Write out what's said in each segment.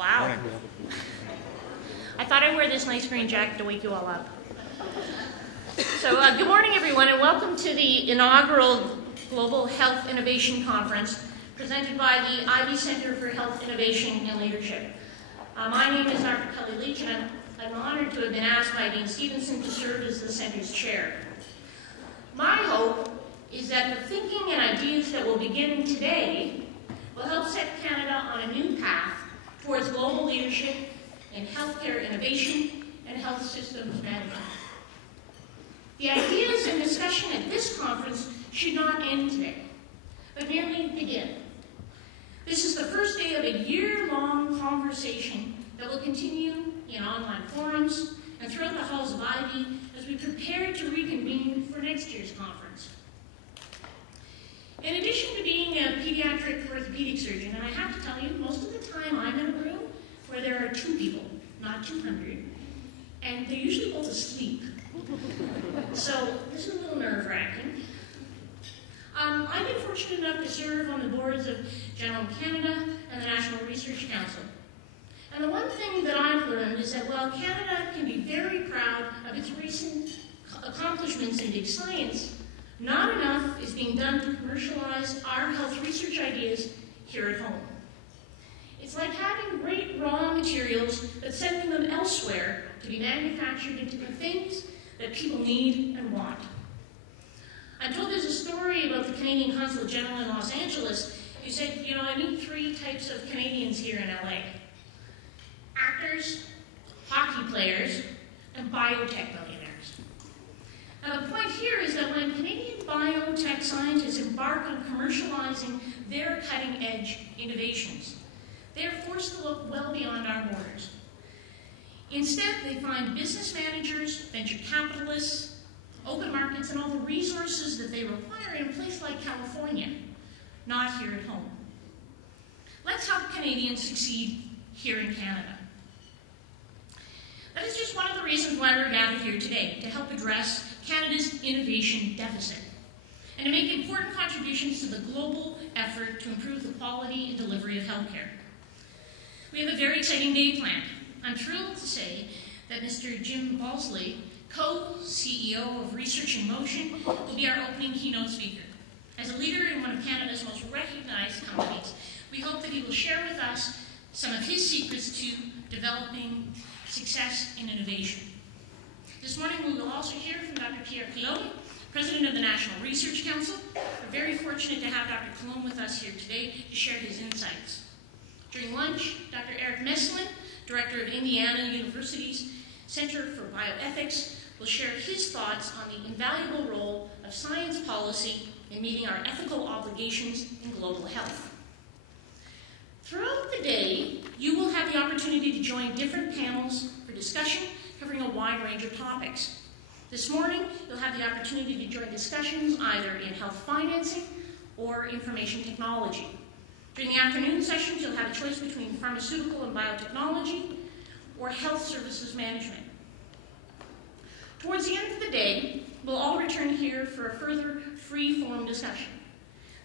Wow. Morning. I thought I'd wear this nice green jacket to wake you all up. So good morning, everyone, and welcome to the inaugural Global Health Innovation Conference presented by the Ivy Center for Health Innovation and Leadership. My name is Dr. Kellie Leitch, and I'm honored to have been asked by Dean Stevenson to serve as the center's chair. My hope is that the thinking and ideas that will begin today will help set Canada on a new path towards global leadership in healthcare innovation and health systems management. The ideas and discussion at this conference should not end today, but merely begin. This is the first day of a year-long conversation that will continue in online forums and throughout the halls of Ivy as we prepare to reconvene for next year's conference. In addition to being a pediatric orthopedic surgeon, and I have to tell you, most of the time I'm in a room where there are 2 people, not 200, and they're usually both asleep. So this is a little nerve-wracking. I've been fortunate enough to serve on the boards of General Canada and the National Research Council. And the one thing that I've learned is that while Canada can be very proud of its recent accomplishments in big science, not enough is being done to commercialize our health research ideas here at home. It's like having great raw materials but sending them elsewhere to be manufactured into the things that people need and want. I'm told there's a story about the Canadian Consul General in Los Angeles who said, you know, I meet 3 types of Canadians here in LA. Actors, hockey players, and biotech millionaires. Now the point here is that when Canadian biotech scientists embark on commercializing their cutting-edge innovations, they're forced to look well beyond our borders. Instead, they find business managers, venture capitalists, open markets, and all the resources that they require in a place like California, not here at home. Let's help Canadians succeed here in Canada. That is just one of the reasons why we're gathered here today, to help address Canada's innovation deficit and to make important contributions to the global effort to improve the quality and delivery of healthcare. We have a very exciting day planned. I'm thrilled to say that Mr. Jim Balsley, co-CEO of Research in Motion, will be our opening keynote speaker. As a leader in one of Canada's most recognized companies, we hope that he will share with us some of his secrets to developing success in innovation. This morning we will also hear from Dr. Pierre Cologne, President of the National Research Council. We're very fortunate to have Dr. Cologne with us here today to share his insights. During lunch, Dr. Eric Meslin, Director of Indiana University's Center for Bioethics, will share his thoughts on the invaluable role of science policy in meeting our ethical obligations in global health. Throughout the day, you will have the opportunity to join different panels for discussion covering a wide range of topics. This morning, you'll have the opportunity to join discussions either in health financing or information technology. During the afternoon sessions, you'll have a choice between pharmaceutical and biotechnology or health services management. Towards the end of the day, we'll all return here for a further free-form discussion.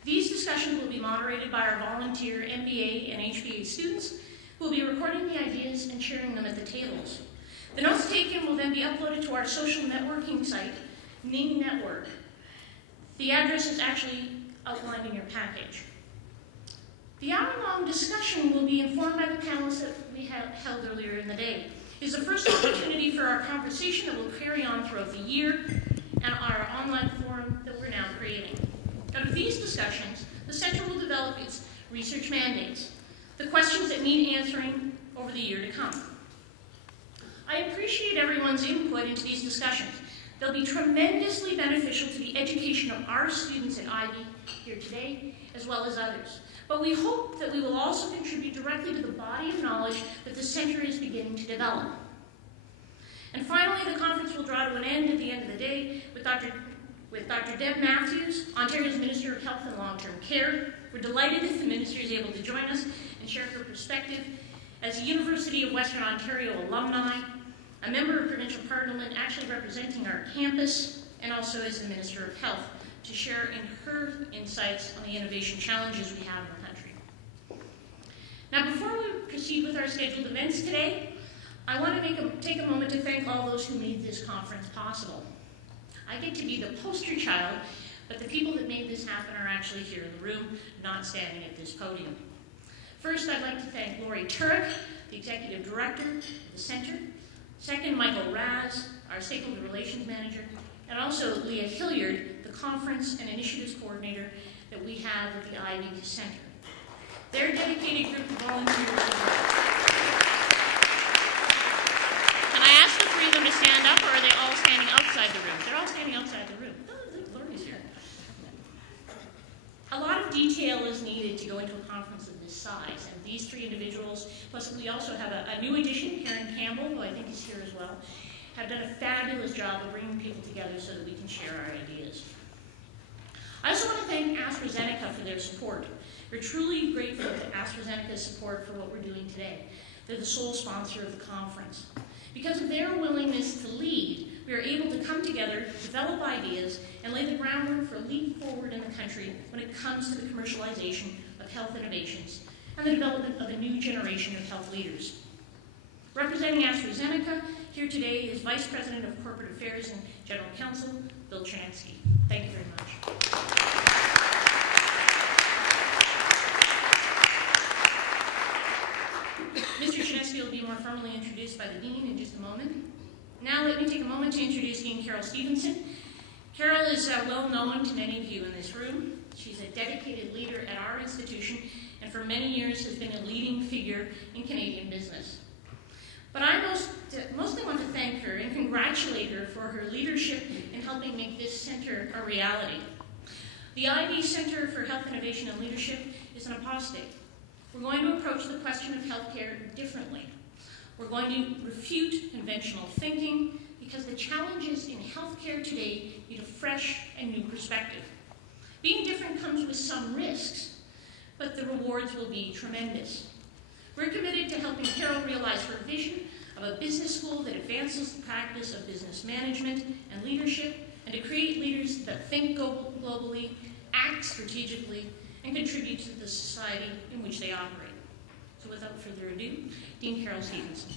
These discussions will be moderated by our volunteer MBA and HBA students who will be recording the ideas and sharing them at the tables. The notes taken will then be uploaded to our social networking site, Ning Network. The address is actually outlined in your package. The hour-long discussion will be informed by the panels that we held earlier in the day. It is the first opportunity for our conversation that will carry on throughout the year and our online forum that we're now creating. Out of these discussions, the Center will develop its research mandates, the questions that need answering over the year to come. I appreciate everyone's input into these discussions. They'll be tremendously beneficial to the education of our students at Ivy here today, as well as others. But we hope that we will also contribute directly to the body of knowledge that the Center is beginning to develop. And finally, the conference will draw to an end at the end of the day with Dr. Deb Matthews, Ontario's Minister of Health and Long-Term Care. We're delighted that the Minister is able to join us and share her perspective as a University of Western Ontario alumni, a member of Provincial Parliament actually representing our campus, and also as the Minister of Health, to share in her insights on the innovation challenges we have in the country. Now, before we proceed with our scheduled events today, I want to take a moment to thank all those who made this conference possible. I get to be the poster child, but the people that made this happen are actually here in the room, not standing at this podium. First, I'd like to thank Lori Turek, the Executive Director of the Center. Second, Michael Raz, our Stakeholder Relations Manager, and also Leah Hilliard, the Conference and Initiatives Coordinator that we have at the ICHIL Center. They're a dedicated group of volunteers. Can I ask the three of them to stand up, or are they all standing outside the room? They're all standing outside the room. Oh, Lori's here. A lot of detail is needed to go into a conference of this size, and these three individuals, plus we also have a new addition, Karen Campbell, who I think is here as well, have done a fabulous job of bringing people together so that we can share our ideas. I also want to thank AstraZeneca for their support. We're truly grateful to AstraZeneca's support for what we're doing today. They're the sole sponsor of the conference. Because of their willingness to lead, we are able to come together, develop ideas, and lay the groundwork for a leap forward in the country when it comes to the commercialization of health innovations and the development of a new generation of health leaders. Representing AstraZeneca, here today is Vice President of Corporate Affairs and General Counsel, Bill Chernansky. Thank you very much. Mr. Chernansky will be more formally introduced by the Dean in just a moment. Now let me take a moment to introduce Dean Carol Stevenson. Carol is well known to many of you in this room. She's a dedicated leader at our institution and for many years has been a leading figure in Canadian business. But I mostly want to thank her and congratulate her for her leadership in helping make this center a reality. The IV Center for Health Innovation and Leadership is an apostate. We're going to approach the question of healthcare differently. We're going to refute conventional thinking because the challenges in healthcare today need a fresh and new perspective. Being different comes with some risks, but the rewards will be tremendous. We're committed to helping Carol realize her vision of a business school that advances the practice of business management and leadership, and to create leaders that think globally, act strategically, and contribute to the society in which they operate. So without further ado, Dean Carol Stevenson.